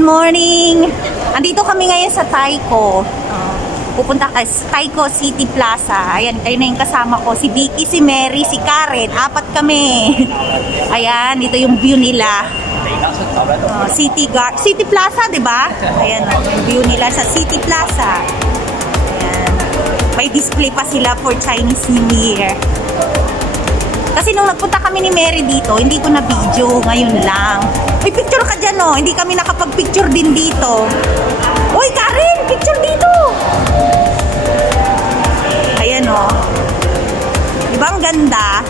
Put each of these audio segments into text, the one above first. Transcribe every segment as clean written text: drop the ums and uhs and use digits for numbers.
Good morning! Andito kami ngayon sa Taiko. Pupunta ka sa Taiko City Plaza. Ayan, kayo na yung kasama ko. Si Vicky, si Mary, si Karen. Apat kami. Ayan, dito yung view nila. City Plaza, di ba? Ayan, yung view nila sa City Plaza. Ayan. May display pa sila for Chinese New Year. Kasi nung nagpunta kami ni Mary dito, hindi ko na video, ngayon lang. May picture ka dyan, oh. Hindi kami nakapag-picture din dito. Uy, Karen! Picture dito! Ayan, oh. Diba ang ganda?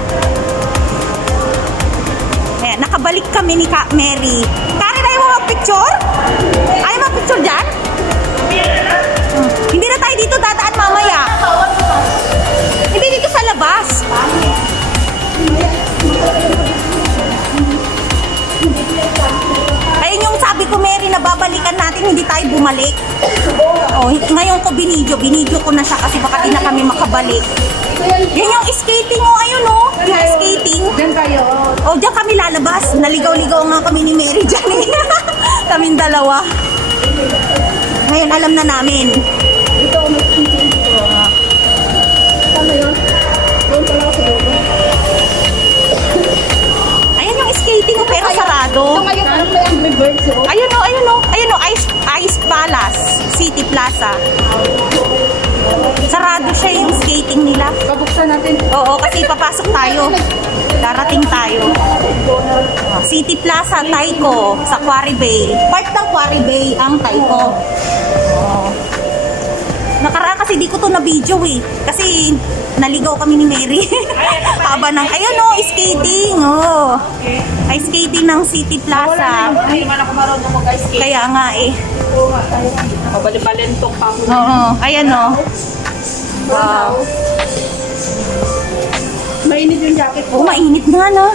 Ayan, nakabalik kami ni Mary. Karen, ayaw mo mag-picture? Ayaw mag-picture dyan? Hindi na tayo dito dadaan mamaya. Hindi dito sa labas. Ayun yung sabi ko, Mary, na babalikan natin, hindi tayo bumalik. Oh, ngayon ko binidyo ko na siya kasi baka di na kami makabalik. Yun yung skating, oh, ayun, oh. Yung skating. Diyan kayo. Oh, diyan kami lalabas. Naligaw-ligaw nga kami ni Mary dyan, eh. Kaming dalawa. Ngayon, alam na namin. Ito, may skating dito. Tama yun? Doon pala ako sa loob. Ayan yung skating, oh, pero sarado. Ito ngayon, ano ba yan? May birds, oh. Ayun, oh, ayun, oh. Ayun, oh, Ice Palace, City Plaza. Sarado siya yung skating nila. Pabuksan natin. Oo, kasi papasok tayo. Darating tayo. City Plaza, Taiko, sa Quarry Bay. Part ng Quarry Bay ang Taiko. Nakaraan kasi di ko to na video eh. Kasi naligaw kami ni Mary. Haba ng, ayun oh, skating. Oh. Ice skating ng City Plaza. Hindi man ako marunong mag-skate. Kaya nga eh. Mabalibalentok pa ako. Oo, ayan oh. Wow. Mainit yung jacket Oh, ko. mainit nga no.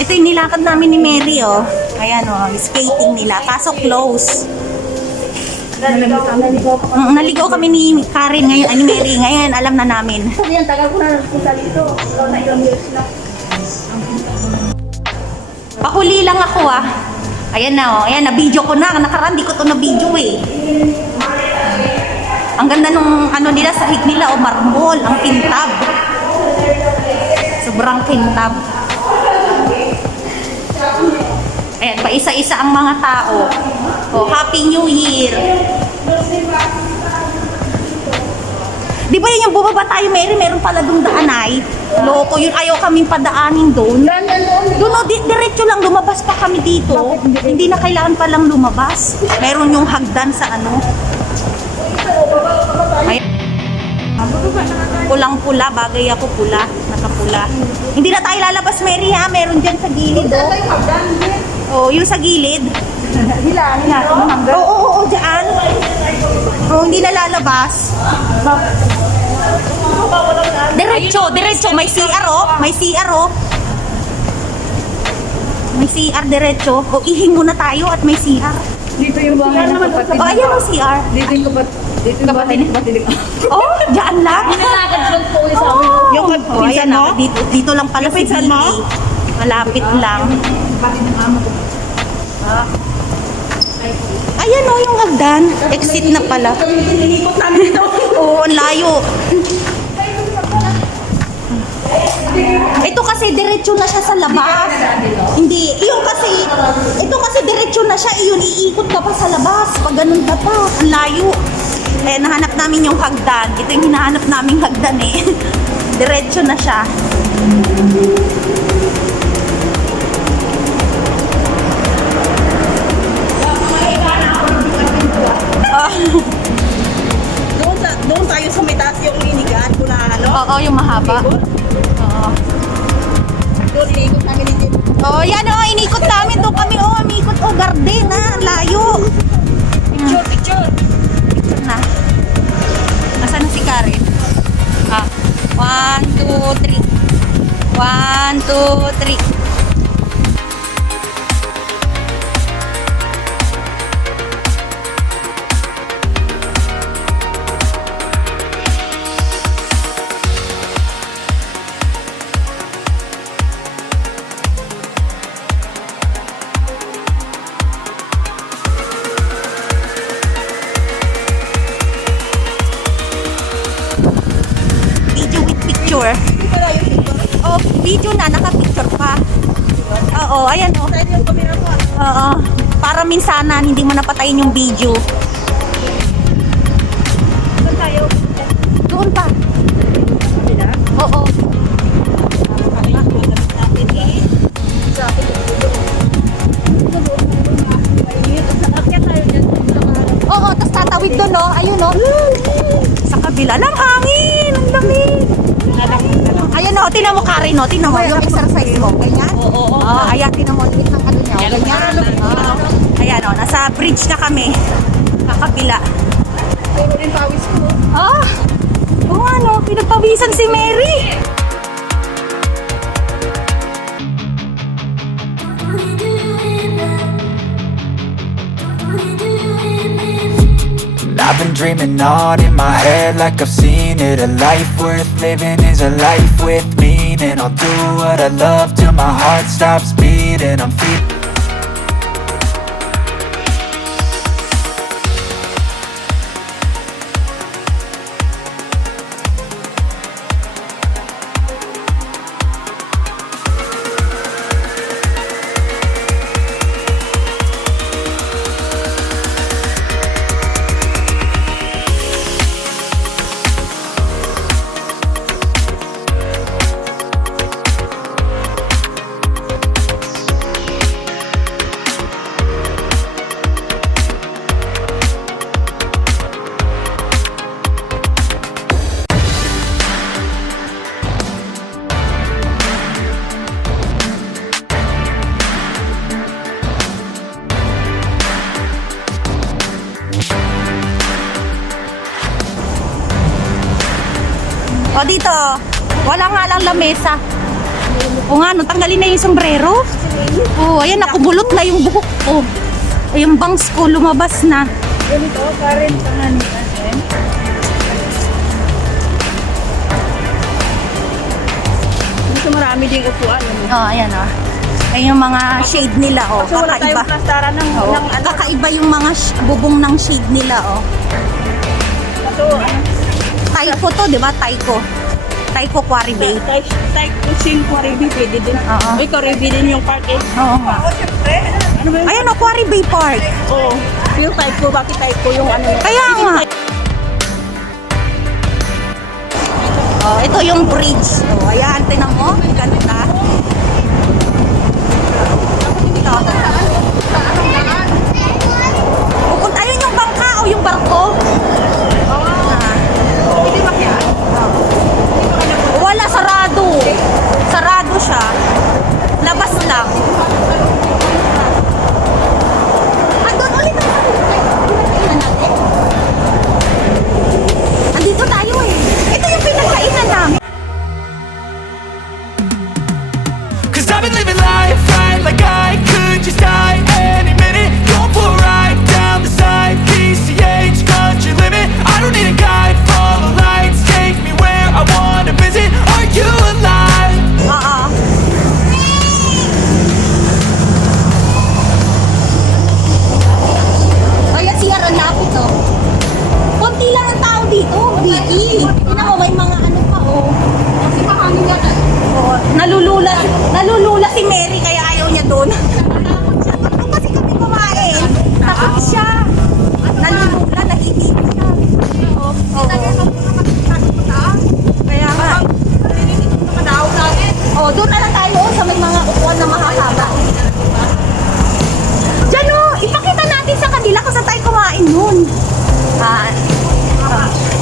Ito yung nilakad namin ni Mary oh. Ayan oh, skating nila. Kaso close. Naligaw kami ni Karen ngayon, ni Mary. Ngayon, alam na namin. Yan, tagal ko na nagpunta dito. Ikaw na ilang years na. Pahuli lang ako ah. Ayan na oh. Ayan, na-video ko na. Nakaraan, di ko to na-video eh. Ang ganda nung ano nila, sahig nila oh, marmol. Ang kintab. Sobrang kintab. Ayan, pa isa-isa ang mga tao. Oh, Happy New Year. Di ba yun yung bumaba tayo, Mary? Meron pala doon daanay. Loko, yun ayaw kaming padaanin doon. Doon, oh, diretso lang, lumabas pa kami dito. Hindi na kailangan palang lumabas. Meron yung hagdan sa ano. Ay, pulang-pula, bagay ako pula. Nakapula. Hindi na tayo lalabas, Mary, ha? Meron dyan sa gilid, oh. Oh, yung sa gilid. Hilahin natin yung hanggang. Oo, dyan. Oh, hindi na lalabas. Diretso. May CR, oh. May CR, oh. May CR, diretso. O, ihing muna tayo at may CR. Dito yung bahay ng kapatid. Oh, ayan ang CR. Dito yung kapatid. Oh, dyan lang. Nilalakad lang po sa amin. Yung oh, ayan na. Dito lang pala si Vicky. Malapit lang. Kapatid ng amo ko. Ayan oh, yung hagdan. Exit na pala. Inikot namin ito. Oo, ang layo. Ito kasi diretso na siya sa labas. Hindi, ito kasi diretso na siya, iyon iikot ka pa sa labas. Pag ganun ka pa, ang layo. Eh, nahanap namin yung hagdan. Ito yung hinahanap naming hagdan eh. Diretso na siya. Doon tayo sa may taas yung linigan ko na ano. Oo, yung mahaba. Oo. Doon inikot namin dito. Oh, yan oh, inikot namin doon kami. Oh, umikot oh, garden ah, layo. Picture. Picture na. Nasaan na si Karen? Ah, 1, 2, 3. 1, 2, 3. naka-video na, naka-picture pa. Oo, ayan o. Pwede yung camera ko. Oo. Para minsanan, hindi mo napatayin yung video. Saan tayo? Doon pa. Sila? Oo. Sa akin yung dulo. Sa loob na yun, ah. Mainit. Akyat tayo dyan. Sa kaharap. Oo, tapos tatawid doon, no? Ayun, no? Sa kabila lang, hangin. Ang lamig. Ayan, no? Tinan mo, Karen, no? Tinan mo, yung exercise mo. Ganyan? Oo. Ayan, tinan mo, limit ng ano niya. Ganyan. Ayan, no? Nasa bridge na kami. Kakabila. Puro rin pawis ko. Ah! Oo nga, no? Pinagpawisan si Mary. I've been dreaming on in my head like I've seen it. A life worth living is a life with meaning. I'll do what I love till my heart stops beating. I'm feeling O dito, wala nga lang lamesa. O nga, no, tanggalin na yung sombrero. O, ayan, nakubulot na yung buhok ko. Yung bangs ko, lumabas na. Ganito, Karen, tangan natin. Dito marami ding upuan. O, ayan o. Ayan yung mga shade nila, o. Kasi wala Kakaiba. tayong plastaran ng O, kakaiba yung mga bubong ng shade nila, o. Ito, Taiko to, di ba? Taiko. Taiko Quarry Bay. type pushing Quarry Bay, pwede din. Oo. Uy, Quarry Bay din yung park eh. Oo nga. Ano ba yun? Ayan o, Quarry Bay Park. Oo. Yung type ko, bakit type ko yung ano? Kaya nga. Oh, ito yung bridge. Oh, ayan, tinan mo. Ang ganda. Ito. Pupunta, ayun yung bangka o yung barko. Pwede ba kaya? Wala, sarado. Sarado siya. Labas lang. Andun ulit ang pinagkainan natin. Andito tayo eh. Ito yung pinagkainan namin. Cause I've been living life right like I could just die any minute. Going for a ride down the side, PCH country limit. I don't need a guide, follow lights, take me where I wanna visit. Are you alive? Oo. Kaya siya rin lapit oh. Konti lang ang tao dito, Vicky. Tingnan mo, may mga ano pa oh. Kasi mahangin niya tayo. Oh, nalulula si Mary kaya ayaw niya doon. Natakot siya. Takot kasi kami kumain. Takot siya. Nalulula, nahihilo siya. Oo. Kaya nga. Oh, doon na lang tayo sa may mga upuan na mahahaba. Diyan oh, ipakita natin sa kanila kung saan tayo kumain nun.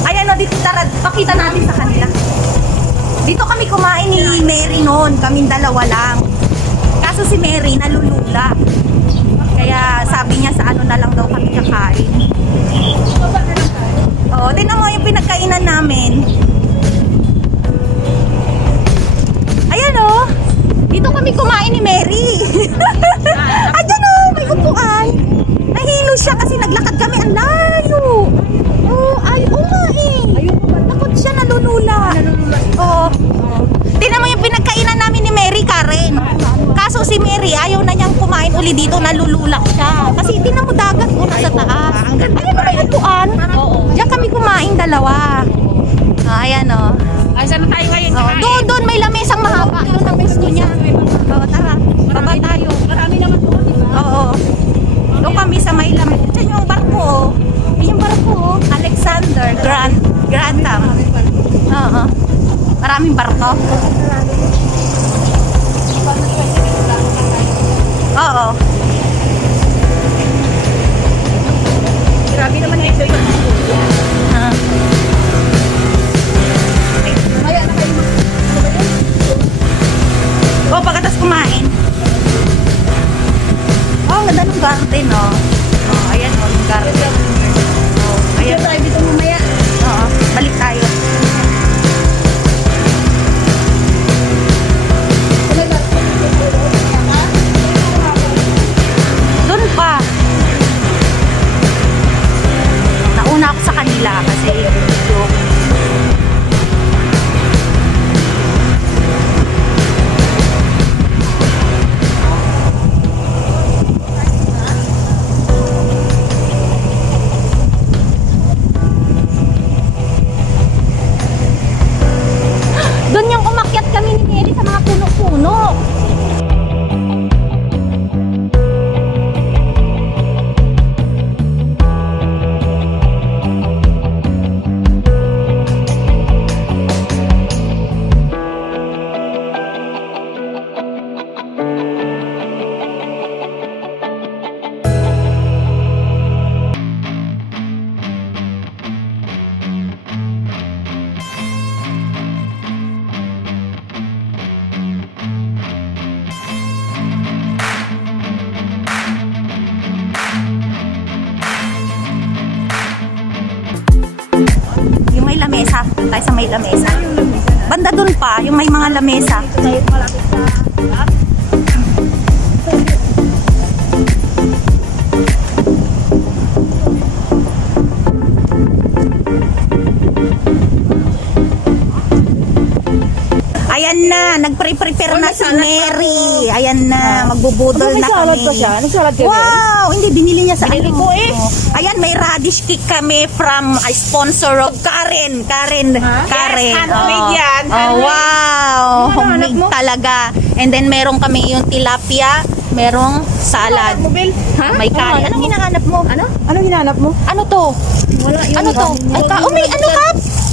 Ayan o, dito tara, pakita natin sa kanila. Dito kami kumain ni Mary noon, kaming dalawa lang. Kaso si Mary nalulula. Kaya sabi niya sa ano na lang daw kami kakain. Oo, tingnan mo yung pinagkainan namin. Ayan o, dito kami kumain ni Mary. Ayan o, may upuan. Nahilo siya kasi naglakad kami ang layo. Oo, nga eh. Takot siya, nalulula. Oo. Tingnan mo yung pinagkainan namin ni Mary, Karen. Kaso si Mary, ayaw na niyang kumain uli dito, nalululak siya. Kasi tingnan mo dagat mo nasa taas. Ayan mo may upuan. Diyan kami kumain dalawa. Ayan o. Ay, saan na tayo ngayon? Doon, may lamesang mahaba. Doon ang barko? Oo. Grabe naman yung yung Ah. Maya na kayo. Oh, pagkatas kumain. Oh, ang ganda ng garden, oh. Oh, ayan, oh, yung garden. Oh, Ayan ayan. tayo dito mamaya. Oo, balik tayo. Doon pa. Nauna ako sa kanila kasi medyo doon yung umakyat kami ni Mary sa mga puno-puno. Yung may lamesa. Tayo sa may lamesa. Banda dun pa, yung may mga lamesa. Tayo malapit sa Ayan na, nagpre-prepare na si Mary. Ayan na, magbubudol na kami. Nagsalad ka Wow! Hindi, binili niya sa Binili ko eh. Ayan, may radish cake kami from a sponsor of Karen. Karen. Karen. Yes, handmade yan. Oh, Handmade. wow. Ano, anak Homemade mo? talaga. And then, meron kami yung tilapia. Merong salad. Mobil? Ha? May kanin. Anong hinahanap mo? Ano? Anong hinanap mo? Ano to? Wala yung Ano to? Ay, may ano ka?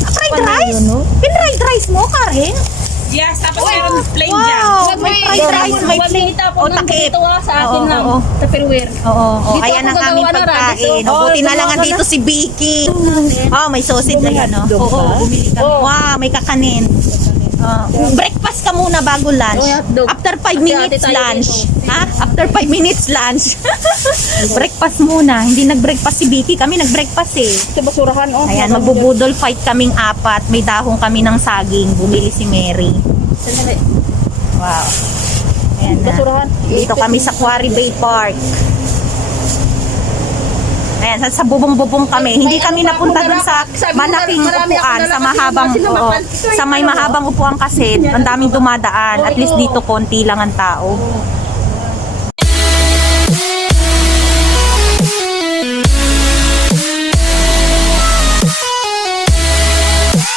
Fried rice? Pinried rice mo, Karen? Yes, tapos meron plain Wow. dyan. May fried rice, may Wag plain. kita po. O, takip. Dito sa akin Oo, lang. oo. Tupperware. Oo, Dito ayan ako ang aming gagawa ng pagkain. radis, oh. Buti na lang gumawa ka andito si Vicky. Oh, may sausage ayan, oh. Oo, bumili kami. Oh. Wow, may kakanin. Breakfast ka muna bago lunch. Oh, hotdog. After 5 minutes tayo lunch. dito. Ha? After 5 minutes lunch. Breakfast muna. Hindi nag-breakfast si Vicky. Kami nag-breakfast eh. Sa basurahan, oh. Ayan, magbubudol fight kaming 4. May dahong kami ng saging. Bumili si Mary. Sandali. Wow. Ayan na. Basurahan. Dito kami sa Quarry Bay Park. Ayan, sa bubong-bubong kami. Hindi kami napunta dun sa malaking upuan, sa mahabang, sa may mahabang upuan kasi, ang daming dumadaan. At least dito konti lang ang tao.